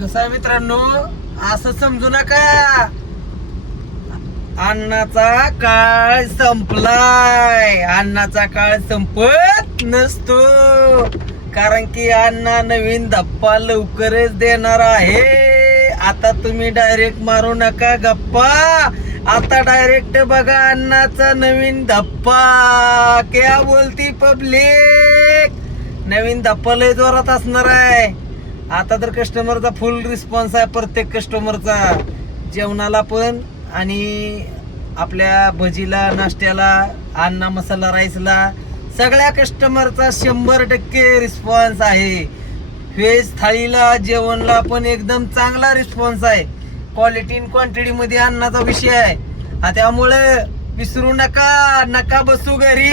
कसं आहे मित्रांनो, असं समजू नका अन्नाचा काळ संपलाय. अन्नाचा काळ संपत नसतो, कारण की अण्णा नवीन धप्पा लवकरच देणार आहे. आता तुम्ही डायरेक्ट मारू नका गप्पा, आता डायरेक्ट बघा अण्णाचा नवीन धप्पा. क्या बोलती पब्लिक, नवीन धप्पा लय जोरात असणार आहे. आता तर कस्टमरचा फुल रिस्पॉन्स आहे, प्रत्येक कस्टमरचा, जेवणाला पण आणि आपल्या भजीला, नाश्त्याला, अण्णा मसाला राईसला, सगळ्या कस्टमरचा 100% रिस्पॉन्स आहे. व्हेज थाळीला, जेवणला पण एकदम चांगला रिस्पॉन्स आहे. क्वालिटी आणि क्वांटिटी मध्ये अन्नाचा विषय आहे. त्यामुळे विसरू नका, नका बसू घरी,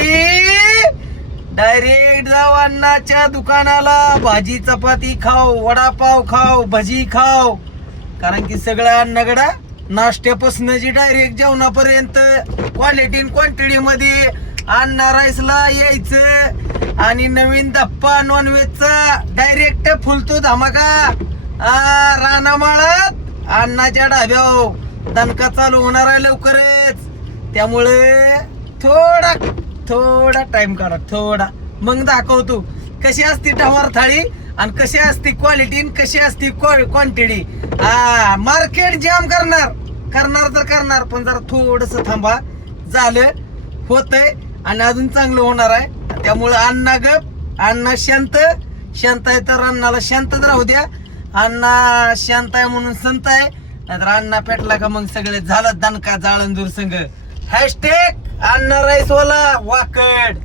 डायरेक्ट जाऊ अण्णाच्या दुकानाला. भाजी चपाती खाऊ, वडापाव खाऊ, भजी खाऊ, कारण की सगळं अन्नाकडा नाश्त्यापासून जी डायरेक्ट जेवणापर्यंत क्वालिटी आणि क्वांटिटी मध्ये अण्णा राईसला यायचं. आणि नवीन धप्पा नॉनव्हेजचा डायरेक्ट फुलतो धमाका रानामाळात अण्णाच्या ढाब्यावर दणका चालू होणार आहे लवकरच. त्यामुळे थोडा टाइम काढा, थोडा, मग दाखवतो कशी असती टवार थाळी आणि कशी असती क्वालिटी आणि कशी असती क्वांटिटी. मार्केट जाम करणार तर करणार, पण जरा थोडस थांबा, झालं होतंय आणि अजून चांगलं होणार आहे. त्यामुळे अण्णा गप, अण्णा शांत आहे तर अण्णाला शांतच राहू द्या. अण्णा शांत आहे म्हणून संत आहे, नाहीतर अण्णा पेटला का मग सगळे झालं दणका जाळंदूर संघ. हॅशटॅग अण्णा राईसवाला वाकड.